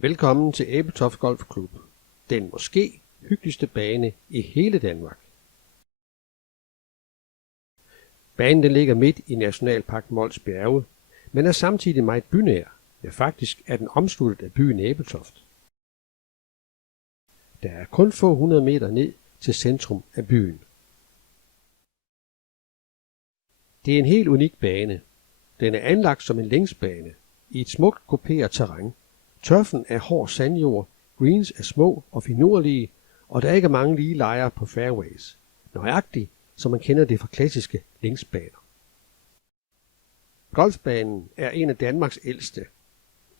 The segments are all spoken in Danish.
Velkommen til Ebeltoft Golfklub, den måske hyggeligste bane i hele Danmark. Banen den ligger midt i Nationalpark Mols Bjerge, men er samtidig meget bynær. Ja, faktisk er den omsluttet af byen Ebeltoft. Der er kun få 100 meter ned til centrum af byen. Det er en helt unik bane. Den er anlagt som en længsbane i et smukt kuperet terræn. Turfen er hård sandjord, greens er små og finurlige, og der er ikke mange lige lejer på fairways. Nøjagtigt, som man kender det fra klassiske længsbaner. Golfbanen er en af Danmarks ældste.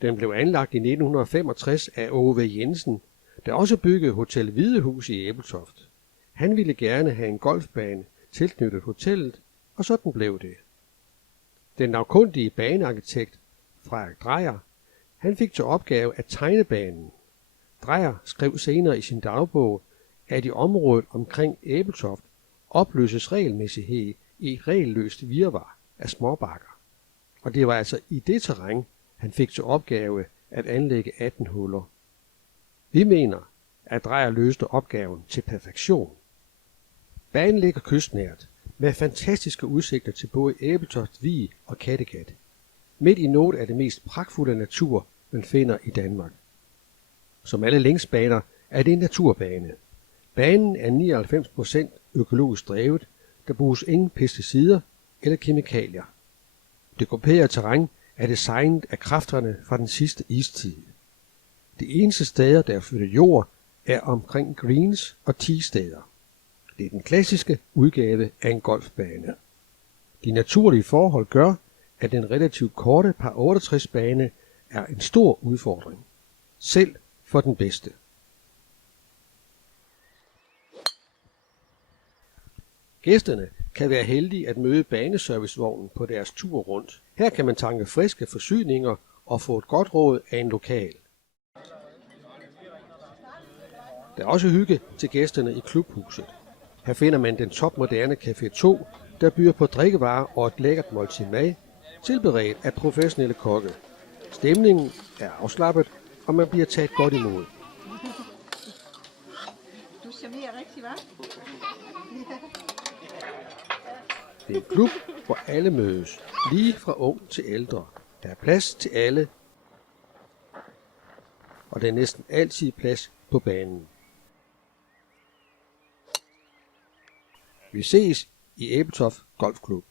Den blev anlagt i 1965 af Aage V. Jensen, der også byggede Hotel Hvidehus i Ebeltoft. Han ville gerne have en golfbane tilknyttet hotellet, og sådan blev det. Den navnkundige banearkitekt Frederik Dreyer, han fik til opgave at tegne banen. Dreyer skrev senere i sin dagbog, at i området omkring Ebeltoft opløses regelmæssighed i et regelløst virvar af småbakker. Og det var altså i det terræn, han fik til opgave at anlægge 18 huller. Vi mener, at Dreyer løste opgaven til perfektion. Banen ligger kystnært, med fantastiske udsigter til både Ebeltoft, Vig og Kattegat. Midt i noget af det mest pragtfulde natur, man finder i Danmark. Som alle længsbaner er det en naturbane. Banen er 99% økologisk drevet, der bruges ingen pesticider eller kemikalier. Det kuperede terræn er designet af kræfterne fra den sidste istid. De eneste steder, der er flyttet jord, er omkring greens og tee-steder. Det er den klassiske udgave af en golfbane. De naturlige forhold gør, at den relativt korte par 68 bane er en stor udfordring, selv for den bedste. Gæsterne kan være heldige at møde baneservicevognen på deres tur rundt. Her kan man tanke friske forsyninger og få et godt råd af en lokal. Der er også hygge til gæsterne i klubhuset. Her finder man den topmoderne Café 2, der byder på drikkevarer og et lækkert måltid mad, tilberedt af professionelle kokke. Stemningen er afslappet, og man bliver taget godt imod. Du charmerer rigtig, hva'? Det er en klub, hvor alle mødes, lige fra ung til ældre. Der er plads til alle, og der er næsten altid plads på banen. Vi ses i Ebeltoft Golfklub.